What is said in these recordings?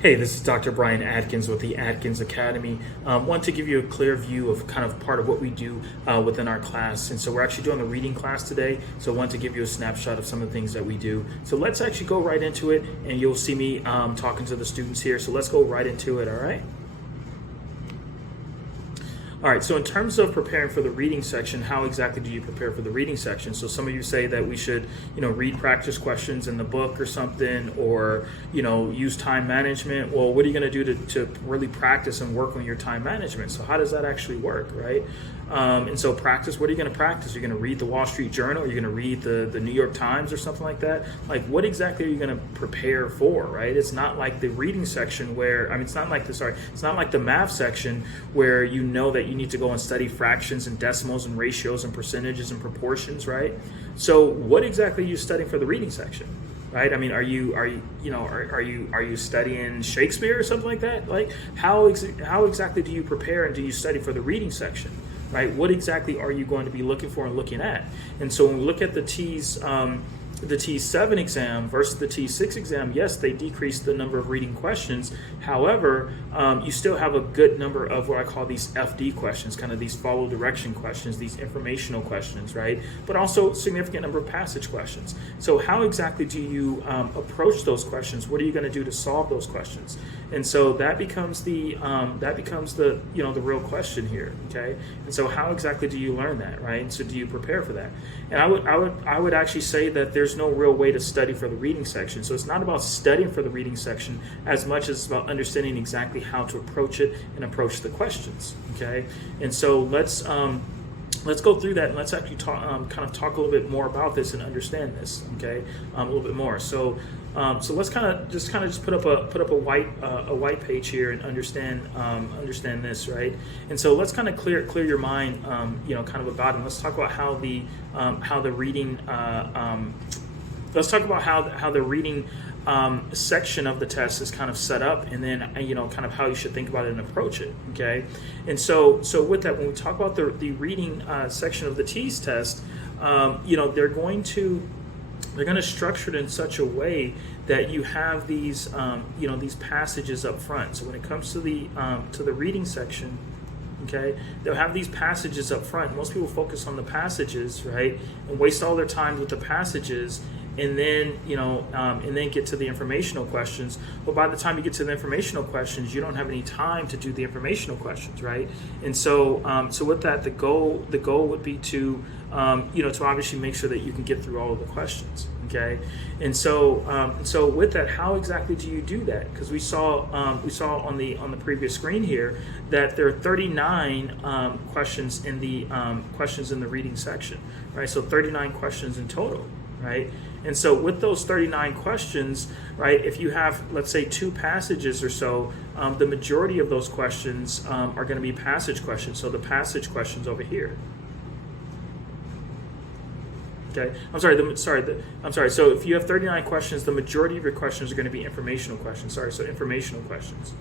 Hey, this is Dr. Brian Adkins with the Adkins Academy. Want to give you a clear view of kind of part of what we do within our class. And so we're actually doing the reading class today. So I want to give you a snapshot of some of the things that we do. So let's actually go right into it, and you'll see me talking to the students here. So let's go right into it, all right? All right, so in terms of preparing for the reading section, how exactly do you prepare for the reading section? So some of you say that we should, read practice questions in the book or something, or, use time management. Well, what are you going to do to really practice and work on your time management? So how does that actually work, right? And so practice, what are you going to practice? You're going to read the Wall Street Journal? You're going to read the New York Times or something like that? Like, what exactly are you going to prepare for, right? It's not like the reading section it's not like the math section where you know that you need to go and study fractions and decimals and ratios and percentages and proportions, right? So what exactly are you studying for the reading section? Right? I mean, are you studying Shakespeare or something like that? Like, how exactly do you prepare and do you study for the reading section? Right? What exactly are you going to be looking for and looking at? And so when we look at the TEAS VII exam versus the TEAS VI exam, yes, they decreased the number of reading questions. However, you still have a good number of what I call these FD questions, kind of these follow direction questions, these informational questions, right? But also significant number of passage questions. So how exactly do you approach those questions? What are you going to do to solve those questions? And so that becomes the the real question here, okay? And so how exactly do you learn that, right? And so do you prepare for that? And I would actually say that there's no real way to study for the reading section. So it's not about studying for the reading section as much as it's about understanding exactly how to approach it and approach the questions, okay? And so let's go through that, and let's actually talk a little bit more about this and understand this, okay? A little bit more. So let's kind of just put up a white page here and understand this, right? And so let's kind of clear your mind, kind of about it. Let's talk about how the reading section of the test is kind of set up, and then kind of how you should think about it and approach it, okay? And so with that, when we talk about the reading section of the TEAS test, they're going to structure it in such a way that you have these these passages up front. So when it comes to the reading section, okay, they'll have these passages up front. Most people focus on the passages, right, and waste all their time with the passages, and then get to the informational questions. But by the time you get to the informational questions, you don't have any time to do the informational questions, right? And so with that, the goal would be to to obviously make sure that you can get through all of the questions, okay? And so with that, how exactly do you do that? Because we saw on the previous screen here that there are 39 questions in the reading section, right? So 39 questions in total, right? And so with those 39 questions, right, if you have, let's say, 2 passages or so, the majority of those questions are going to be passage questions. So the passage questions over here. Okay, I'm sorry. So if you have 39 questions, the majority of your questions are going to be informational questions. So informational questions.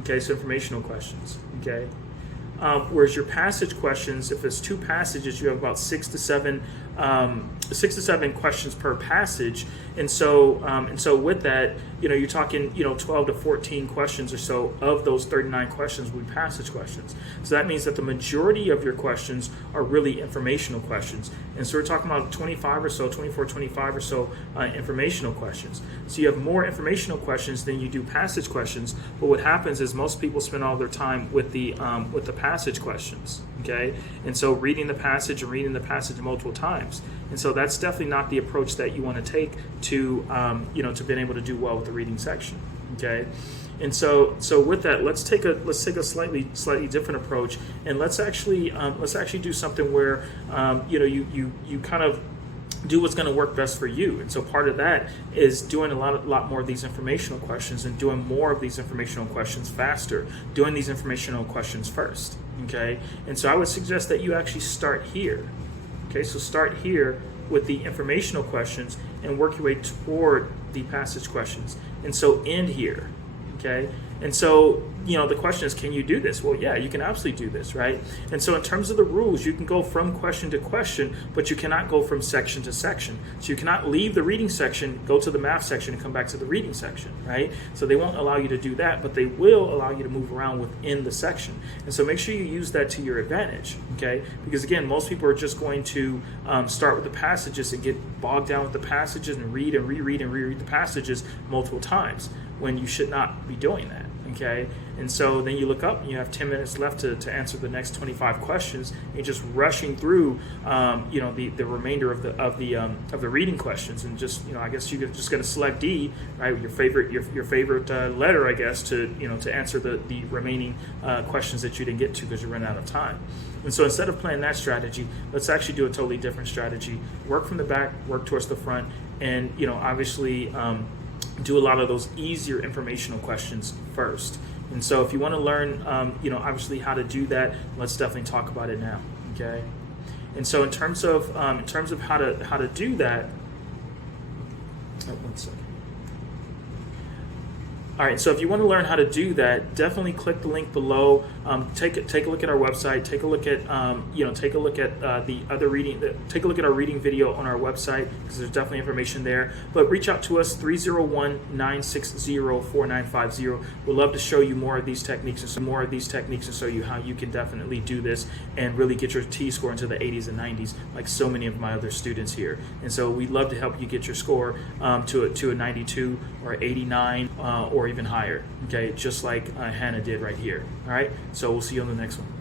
Okay, so informational questions. Okay. Whereas your passage questions, if it's 2 passages, you have about 6 to 7 questions per passage, and so with that, you're talking 12 to 14 questions or so of those 39 questions will be passage questions. So that means that the majority of your questions are really informational questions, and so we're talking about 24, 25 or so informational questions. So you have more informational questions than you do passage questions. But what happens is most people spend all their time with the passage questions, okay? And so reading the passage multiple times. And so that's definitely not the approach that you want to take to being able to do well with the reading section, okay? And so with that, let's take a slightly different approach, and let's actually do something where you kind of do what's going to work best for you. And so part of that is doing a lot more of these informational questions, and doing more of these informational questions faster, doing these informational questions first, okay? And so I would suggest that you actually start here, okay? So start here with the informational questions and work your way toward the passage questions, and so end here, okay? And so, the question is, can you do this? Well, yeah, you can absolutely do this, right? And so in terms of the rules, you can go from question to question, but you cannot go from section to section. So you cannot leave the reading section, go to the math section, and come back to the reading section, right? So they won't allow you to do that, but they will allow you to move around within the section. And so make sure you use that to your advantage, okay? Because again, most people are just going to start with the passages and get bogged down with the passages and read and reread and reread the passages multiple times when you should not be doing that. Okay, and so then you look up and you have 10 minutes left to answer the next 25 questions. And you're just rushing through, the remainder of the reading questions, and just I guess you're just going to select D, right? Your favorite letter, I guess, to answer the remaining questions that you didn't get to because you ran out of time. And so instead of playing that strategy, let's actually do a totally different strategy. Work from the back, work towards the front, and obviously. Do a lot of those easier informational questions first. And so if you want to learn, obviously how to do that, let's definitely talk about it now. Okay. And so in terms of how to do that, one second. All right, so if you want to learn how to do that, definitely click the link below. Take a look at our website. Take a look at the other reading. Take a look at our reading video on our website because there's definitely information there. But reach out to us 301-960-4950. We'd love to show you more of these techniques and show you how you can definitely do this and really get your T score into the 80s and 90s, like so many of my other students here. And so we'd love to help you get your score to a 92 or 89 or even higher, okay, just like Hannah did right here. All right, so we'll see you on the next one.